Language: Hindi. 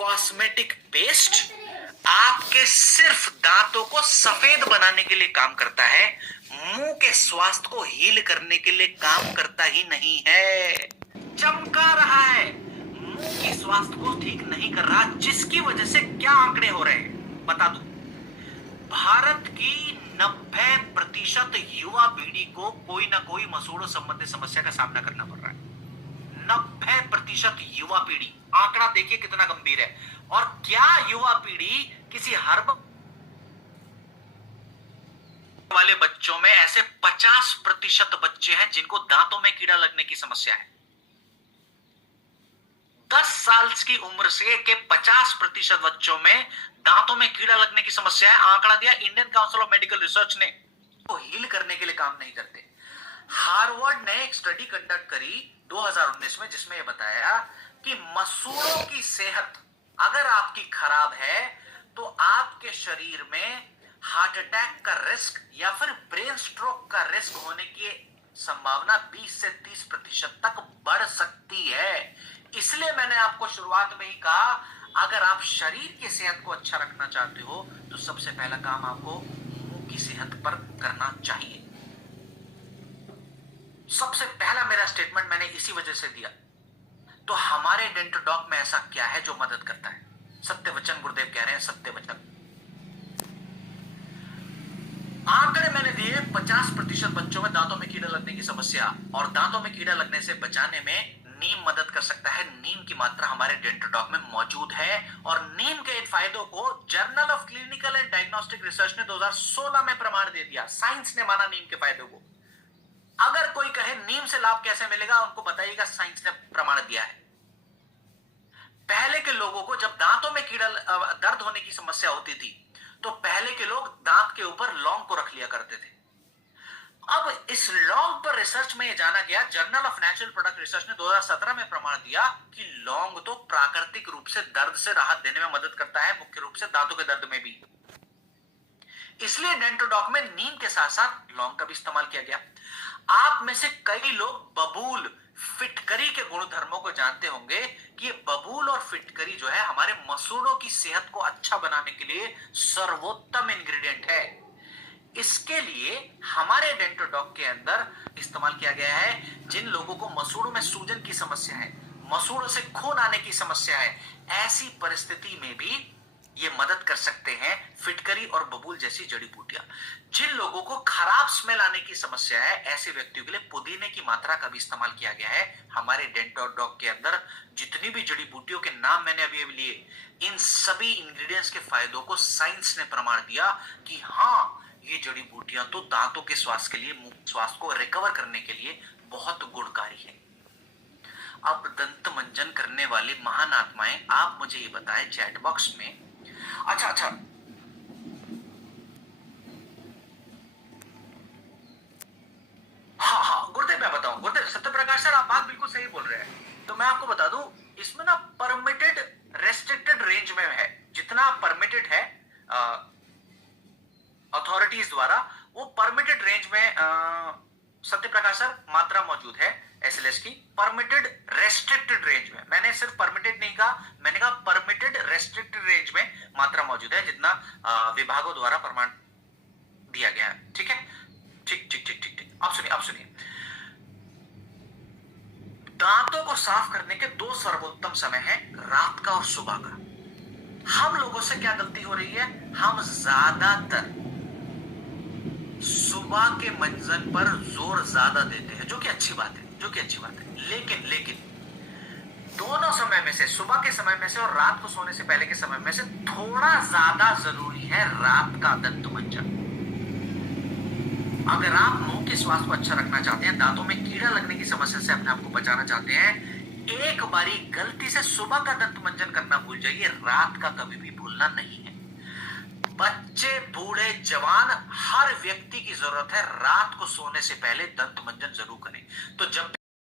कॉस्मेटिक पेस्ट आपके सिर्फ दांतों को सफेद बनाने के लिए काम करता है, मुंह के स्वास्थ्य को हील करने के लिए काम करता ही नहीं है। चमका रहा है, मुंह के स्वास्थ्य को ठीक नहीं कर रहा, जिसकी वजह से क्या आंकड़े हो रहे हैं बता दूं। भारत की 90% युवा पीढ़ी को कोई ना कोई मसूड़ों संबंधी समस्या का सामना करना पड़ रहा है। 90% युवा पीढ़ी, आंकड़ा देखिए कितना गंभीर है। और क्या युवा पीढ़ी किसी हर्ब वाले बच्चों में ऐसे 50% बच्चे हैं जिनको दांतों में कीड़ा लगने की समस्या है। 10 साल की उम्र से के 50% बच्चों में दांतों में कीड़ा लगने की समस्या है। आंकड़ा दिया Indian council of medical research ने। वो हील करने के लिए काम नहीं करते। हार्वर्ड ने एक स्टडी कंडक्ट करी 2019 में, जिसमें यह बताया कि मसूड़ों की सेहत अगर आपकी खराब है तो आपके शरीर में हार्ट अटैक का रिस्क या फिर ब्रेन स्ट्रोक का रिस्क होने की संभावना 20 से 30% तक बढ़ सकती है। इसलिए मैंने आपको शुरुआत में ही कहा, अगर आप शरीर की सेहत को अच्छा रखना चाहते हो तो सबसे पहला काम आपको मुंह की सेहत पर करना चाहिए। सबसे पहला मेरा स्टेटमेंट मैंने इसी वजह से दिया। तो हमारे डेंटोडॉक में ऐसा क्या है जो मदद करता है? सत्य वचन, गुरुदेव कह रहे हैं सत्य वचन। आंकड़े मैंने दिए, 50% बच्चों में दांतों में कीड़ा लगने की समस्या, और दांतों में कीड़ा लगने से बचाने में नीम मदद कर सकता है। नीम की मात्रा हमारे डेंटोडॉक में मौजूद है, और नीम के इन फायदों को journal of clinical and diagnostic research ने 2016 में प्रमाण दे दिया। साइंस ने माना नीम के फायदों को। अगर कोई कहे नीम से लाभ कैसे मिलेगा, उनको बताइएगा साइंस ने प्रमाण दिया है। पहले के लोगों को जब दांतों में कीड़ा दर्द होने की समस्या होती थी तो पहले के लोग दांत के ऊपर लौंग को रख लिया करते थे। अब इस लौंग पर रिसर्च में यह जाना गया, journal of natural product research ने 2017 में प्रमाण दिया कि लौंग तो प्राकृतिक रूप से दर्द से राहत देने में मदद करता है, मुख्य रूप से दांतों के दर्द में भी। इसलिए डेंटोडॉक में नीम के साथ साथ लौंग का भी इस्तेमाल किया गया। आप में से कई लोग बबूल, फिटकरी के गुणधर्मों को जानते होंगे कि ये बबूल और फिटकरी जो है हमारे मसूड़ों की सेहत को अच्छा बनाने के लिए सर्वोत्तम इंग्रेडिएंट है। इसके लिए हमारे डेंटोडॉक के अंदर इस्तेमाल किया गया है। जिन लोगों को मसूड़ों में सूजन की समस्या है, मसूड़ों से खून आने की समस्या है, ऐसी परिस्थिति में भी ये मदद कर सकते हैं फिटकरी और बबूल जैसी जड़ी बूटियां। जिन लोगों को खराब स्मेल आने की समस्या है, ऐसे व्यक्तियों के लिए पुदीने की मात्रा का भी इस्तेमाल किया गया है। हमारे डेंटोडॉक के अंदर जितनी भी जड़ी बूटियों के नाम मैंने अभी लिए, इन सभी इंग्रेडिएंट्स के फायदों को साइंस ने प्रमाण दिया कि हाँ, ये जड़ी बूटियां तो दांतों के स्वास्थ्य के लिए, मुंह स्वास्थ्य को रिकवर करने के लिए बहुत गुणकारी है। अब दंत मंजन करने वाली महान आत्माएं, आप मुझे ये बताएं चैट बॉक्स में। अच्छा, हाँ गुरुदेव, मैं बताऊं। गुरुदेव सत्यप्रकाश सर, आप बात बिल्कुल सही बोल रहे हैं। तो मैं आपको बता दूं, इसमें ना परमिटेड रेस्ट्रिक्टेड रेंज में है। जितना परमिटेड है अथॉरिटीज द्वारा, वो परमिटेड रेंज में सत्यप्रकाश सर मात्रा मौजूद है एसएलएस की। परमिटेड रेस्ट्रिक्टेड रेंज में, मैंने सिर्फ परमिटेड नहीं कहा, मैंने कहा परमिटेड रेस्ट्रिक्टेड रेंज में मात्रा मौजूद है, जितना विभागों द्वारा प्रमाण दिया गया है। ठीक है, ठीक। अब सुनिए, दांतों को साफ करने के 2 सर्वोत्तम समय हैं, रात का और सुबह का। हम लोगों से क्या गलती हो रही है? हम ज्यादातर सुबह के मंजन पर जोर ज्यादा देते हैं, जो कि अच्छी बात है। लेकिन दोनों समय में से, सुबह के समय में से और रात को सोने से पहले के समय में से, थोड़ा ज्यादा जरूरी है रात का दंत मंजन। अगर आप मुंह के स्वास्थ्य को अच्छा रखना चाहते हैं, दांतों में कीड़ा लगने की समस्या से अपने आप को बचाना चाहते हैं, एक बारी गलती से सुबह का दंत मंजन करना भूल जाइए, रात का कभी भी भूलना नहीं है। बच्चे, बूढ़े, जवान, हर व्यक्ति की जरूरत है रात को सोने से पहले दंत मंजन जरूर करें। तो जब